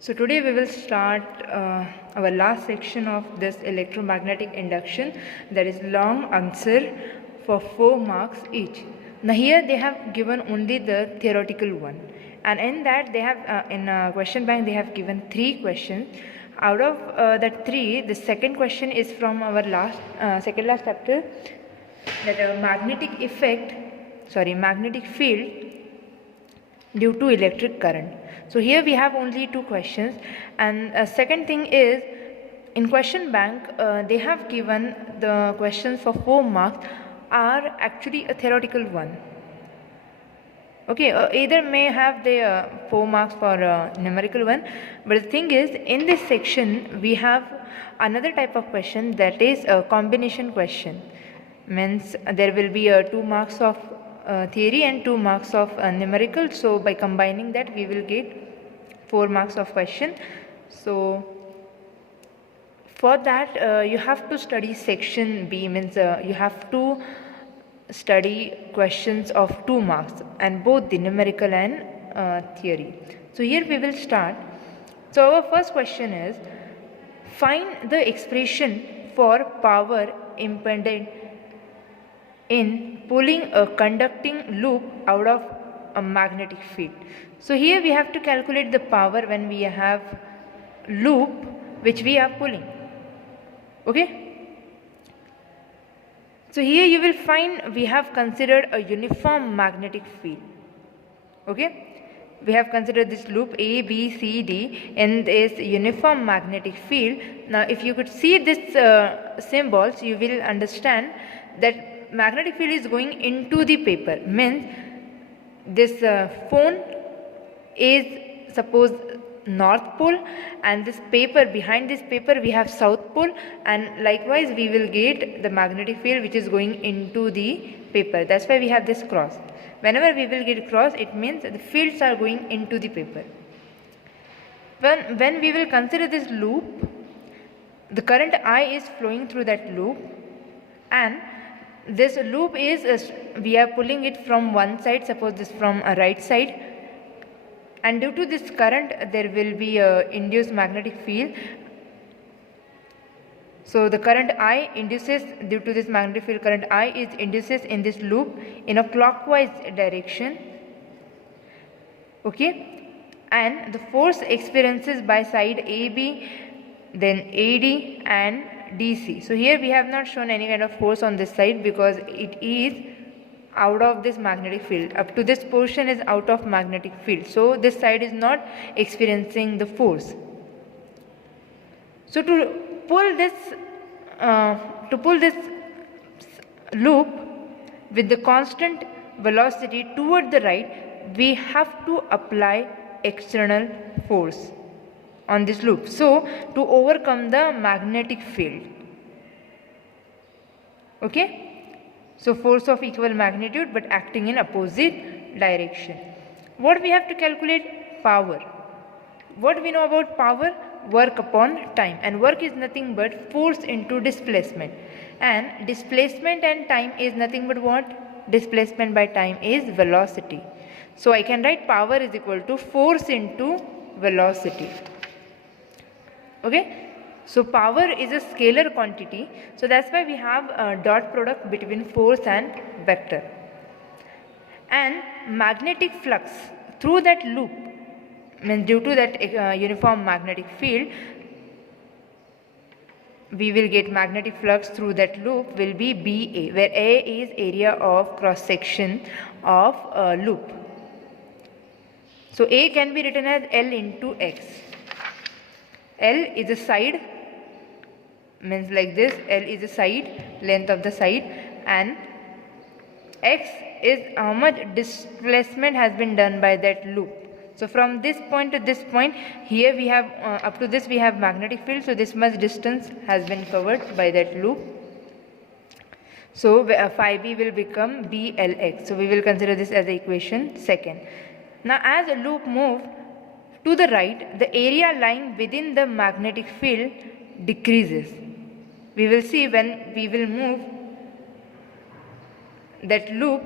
So today we will start our last section of this electromagnetic induction, that is long answer for 4 marks each. Now here they have given only the theoretical one, and in that they have in question bank they have given 3 questions. Out of that 3, the second question is from our second last chapter, that magnetic field due to electric current. So here we have only 2 questions, and second thing is, in question bank they have given the questions for 4 marks are actually a theoretical one. Okay, either may have the 4 marks for numerical one, but the thing is, in this section we have another type of question, that is a combination question. Means there will be 2 marks of theory and 2 marks of numerical. So by combining that we will get 4 marks of question. So for that you have to study section B, means you have to study questions of 2 marks, and both the numerical and theory. So here we will start. So our first question is, find the expression for power impeded in pulling a conducting loop out of a magnetic field. So here we have to calculate the power when we have loop which we are pulling. Okay. So here you will find we have considered a uniform magnetic field. Okay. We have considered this loop A, B, C, D in this uniform magnetic field. Now if you could see this symbols, you will understand that magnetic field is going into the paper. Means this phone is suppose north pole, and this paper, behind this paper we have south pole, and likewise we will get the magnetic field which is going into the paper. That's why we have this cross. Whenever we will get cross, it means the fields are going into the paper. When we will consider this loop, the current I is flowing through that loop, and this loop is we are pulling it from one side, suppose this from a right side, and due to this current there will be a induced magnetic field. So the current I induces, due to this magnetic field, current I is induces in this loop in a clockwise direction. Okay, and the force experiences by side AB, then AD and DC. So here we have not shown any kind of force on this side because it is out of this magnetic field. Up to this portion is out of magnetic field, so this side is not experiencing the force. So to pull this loop with the constant velocity toward the right, we have to apply external force on this loop, so to overcome the magnetic field. Okay, so force of equal magnitude but acting in opposite direction. What we have to calculate? Power. What we know about power? Work upon time, and work is nothing but force into displacement, and displacement and time is nothing but what? Displacement by time is velocity. So I can write power is equal to force into velocity. Okay, so power is a scalar quantity, so that's why we have a dot product between force and vector. And magnetic flux through that loop, means due to that uniform magnetic field, we will get magnetic flux through that loop will be BA, where A is area of cross section of a loop. So A can be written as L into X. L is a side, means like this, L is a side, length of the side, and X is how much displacement has been done by that loop. So from this point to this point, here we have up to this we have magnetic field, so this much distance has been covered by that loop. So phi B will become BLX. So we will consider this as the equation second. Now as a loop moves to the right, the area lying within the magnetic field decreases. We will see when we will move that loop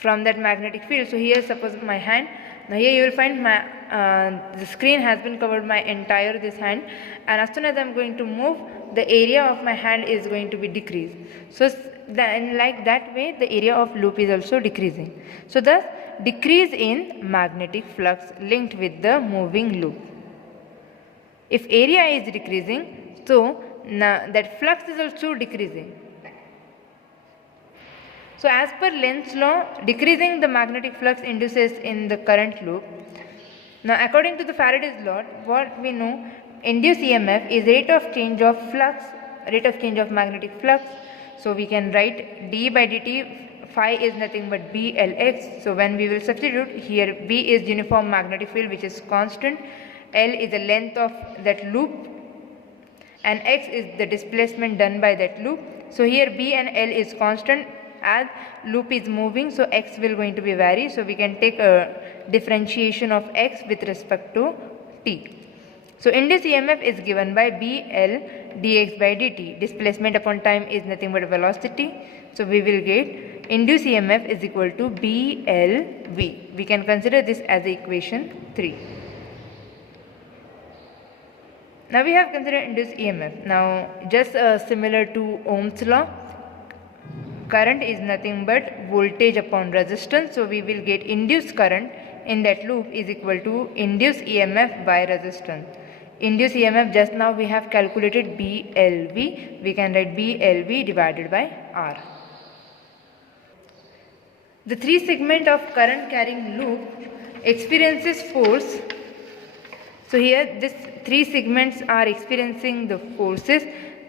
from that magnetic field. So here suppose my hand, now here you will find the screen has been covered my entire this hand, and as soon as I'm going to move, the area of my hand is going to be decreased. So then like that way the area of loop is also decreasing. So thus decrease in magnetic flux linked with the moving loop. If area is decreasing, so that flux is also decreasing. So as per Lenz's law, decreasing the magnetic flux induces in the current loop. Now according to the Faraday's law, what we know, induced EMF is rate of change of flux, rate of change of magnetic flux. So we can write d by dt, phi is nothing but BLX. So when we will substitute here, B is uniform magnetic field which is constant, L is the length of that loop, and X is the displacement done by that loop. So here B and L is constant, as loop is moving, so X will going to be vary. So we can take a differentiation of X with respect to t. So induced EMF is given by BL dx by dt. Displacement upon time is nothing but velocity. So we will get induced EMF is equal to BLV. We can consider this as equation 3. Now we have considered induced EMF. Now just similar to Ohm's law, current is nothing but voltage upon resistance. So we will get induced current in that loop is equal to induced EMF by resistance. Induced EMF just now we have calculated BLV. We can write BLV divided by R. The 3 segment of current carrying loop experiences force. So here these 3 segments are experiencing the forces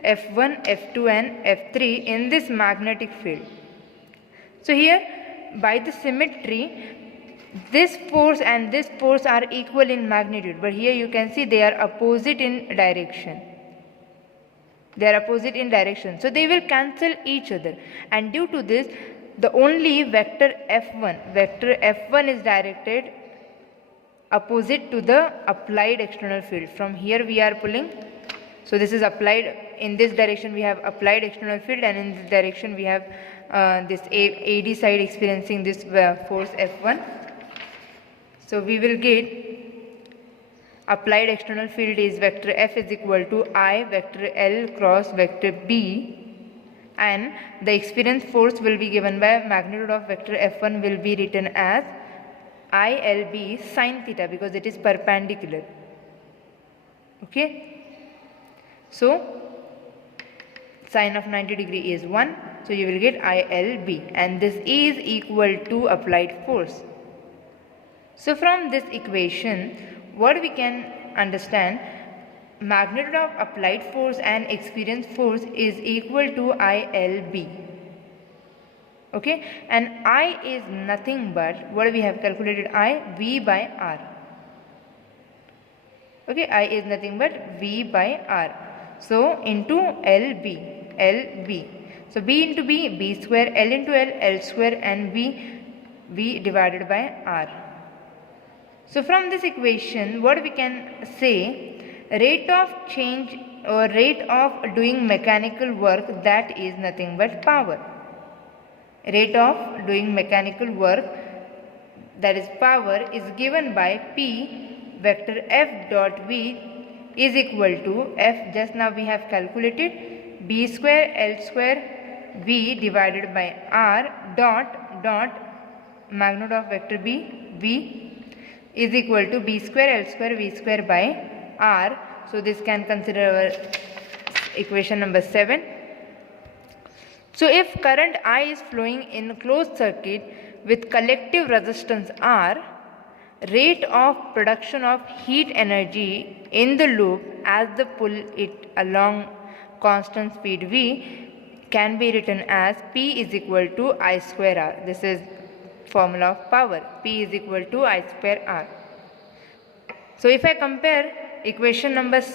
F1, F2 and F3 in this magnetic field. So here by the symmetry, this force and this force are equal in magnitude, but here you can see they are opposite in direction. They are opposite in direction. So they will cancel each other, and due to this the only vector F1 is directed opposite to the applied external field. From here we are pulling, so this is applied, in this direction we have applied external field, and in this direction we have this AD side experiencing this force F1. So we will get applied external field is vector F is equal to I vector L cross vector B, and the experienced force will be given by magnitude of vector F1 will be written as ILB sin theta, because it is perpendicular. Okay. So sine of 90 degree is 1. So you will get ILB, and this is equal to applied force. So from this equation, what we can understand, magnitude of applied force and experienced force is equal to ILB. Okay, and I is nothing but, what we have calculated, I, V by R. Okay, I is nothing but V by R. So into LB. So B into B, B square, L into L, L square, and V divided by R. So from this equation, what we can say, rate of change or rate of doing mechanical work, that is nothing but power. Rate of doing mechanical work, that is power, is given by P vector F dot V is equal to F, just now we have calculated, B square L square V divided by R dot magnitude of vector B, V is equal to B square L square V square by R. So this can consider our equation number 7. So if current I is flowing in closed circuit with collective resistance R, rate of production of heat energy in the loop as the pull it along constant speed V can be written as P is equal to I square R. This is formula of power. P is equal to I square R. So if I compare equation numbers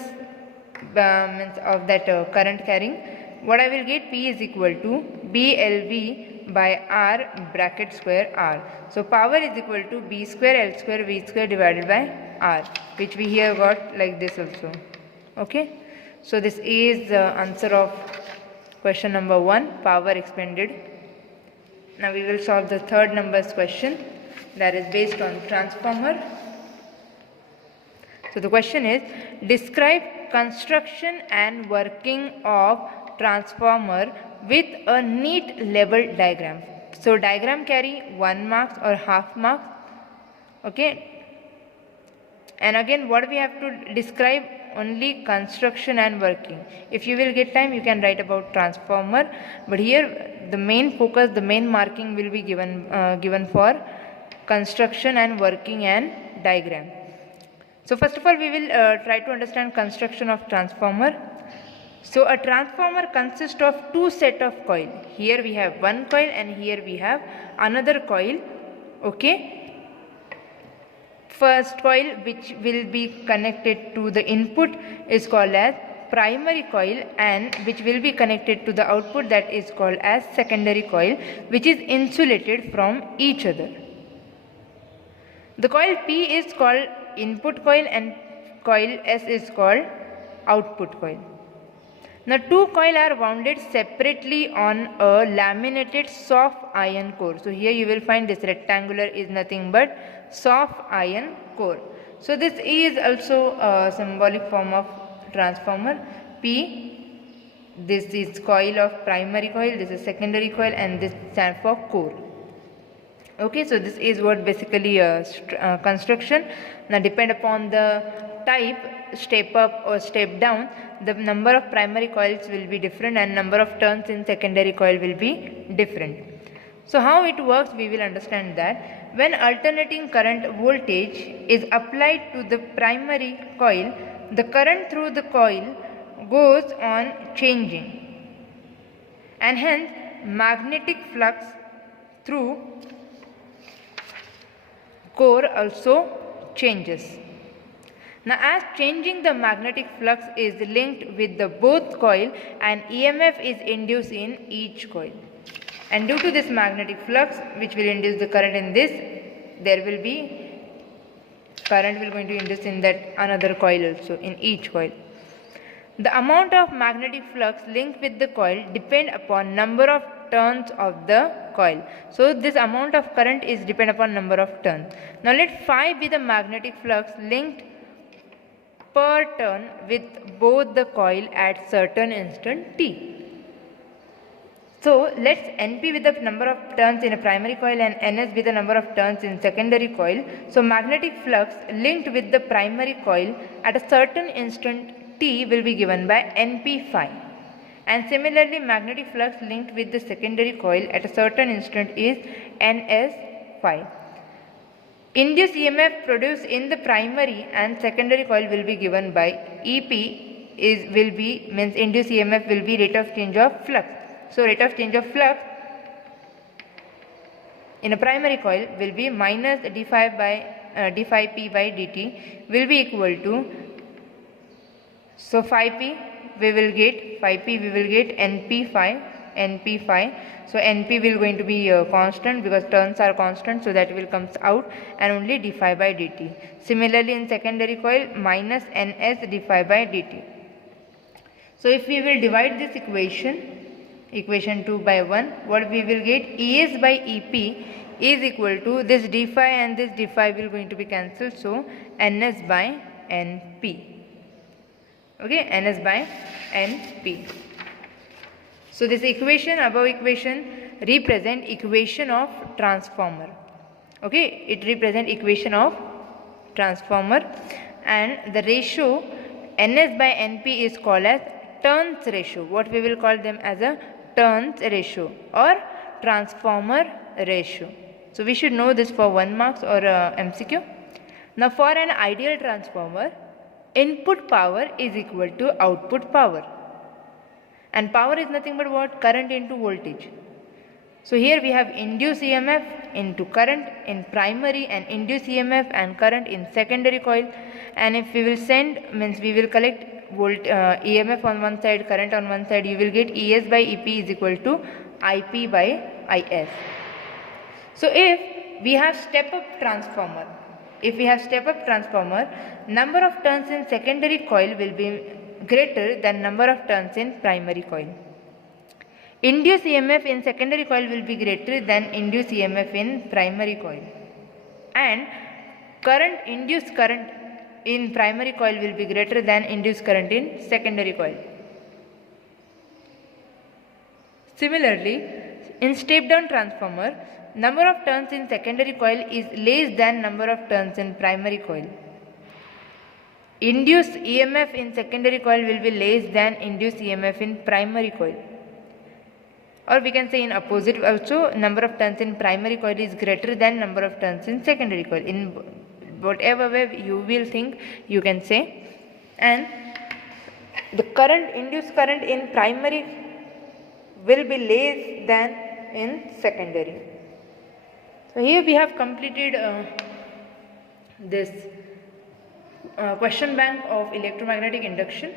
of that current carrying, what I will get, P is equal to BLV by R bracket square R. So power is equal to B square L square V square divided by R, which we here got like this also. Okay. So this is the answer of question number 1, power expended. Now we will solve the third numbers question, that is based on transformer. So the question is, describe construction and working of transformer with a neat level diagram. So diagram carry 1 marks or half marks. Okay. And again, what we have to describe only construction and working. If you will get time, you can write about transformer. But here, the main focus, the main marking will be given for construction and working and diagram. So first of all, we will try to understand construction of transformer. So a transformer consists of two set of coil. Here we have one coil and here we have another coil. Okay. First coil, which will be connected to the input, is called as primary coil, and which will be connected to the output, that is called as secondary coil, which is insulated from each other. The coil P is called input coil and coil S is called output coil. Now two coils are wounded separately on a laminated soft iron core. So here you will find this rectangular is nothing but soft iron core. So this is also a symbolic form of transformer. P, this is coil of primary coil, this is secondary coil, and this stands for core. Okay, so this is what basically construction. Now depend upon the type, step up or step down, the number of primary coils will be different and number of turns in secondary coil will be different. So how it works, we will understand that. When alternating current voltage is applied to the primary coil, the current through the coil goes on changing, and hence magnetic flux through core also changes. Now as changing the magnetic flux is linked with the both coil, and EMF is induced in each coil. And due to this magnetic flux which will induce the current in this, there will be current will going to induce in that another coil also, in each coil. The amount of magnetic flux linked with the coil depend upon number of turns of the coil. So this amount of current is depend upon number of turns. Now let phi be the magnetic flux linked per turn with both the coil at certain instant t. So let's NP with the number of turns in a primary coil and NS with the number of turns in secondary coil. So magnetic flux linked with the primary coil at a certain instant t will be given by NP phi. And similarly, magnetic flux linked with the secondary coil at a certain instant is NS phi. Induced EMF produced in the primary and secondary coil will be given by EP means induced EMF will be rate of change of flux. So rate of change of flux in a primary coil will be minus d phi p by dt will be equal to, so phi p we will get NP phi. So NP will going to be constant because turns are constant, so that will comes out, and only d phi by dt. Similarly in secondary coil, minus NS d phi by dt. So if we will divide this equation 2 by 1, what we will get, ES by EP is equal to this d phi and this d phi will going to be cancelled, so NS by NP. Okay, NS by NP. So this equation, above equation, represent equation of transformer. Okay, it represent equation of transformer, and the ratio NS by NP is called as turns ratio. What we will call them as a turns ratio or transformer ratio. So we should know this for 1 marks or MCQ. Now for an ideal transformer, input power is equal to output power, and power is nothing but what? Current into voltage. So here we have induced EMF into current in primary and induced EMF and current in secondary coil, and if we will send, means we will collect EMF on one side, current on one side, you will get ES by EP is equal to IP by IS. So if we have step-up transformer, number of turns in secondary coil will be greater than number of turns in primary coil. Induced EMF in secondary coil will be greater than induced EMF in primary coil. And induced current in primary coil will be greater than induced current in secondary coil. Similarly, in step down transformer, number of turns in secondary coil is less than number of turns in primary coil. Induced EMF in secondary coil will be less than induced EMF in primary coil. Or we can say in opposite also, number of turns in primary coil is greater than number of turns in secondary coil. In whatever way you will think, you can say. And the current, induced current in primary will be less than in secondary. So here we have completed this question bank of electromagnetic induction.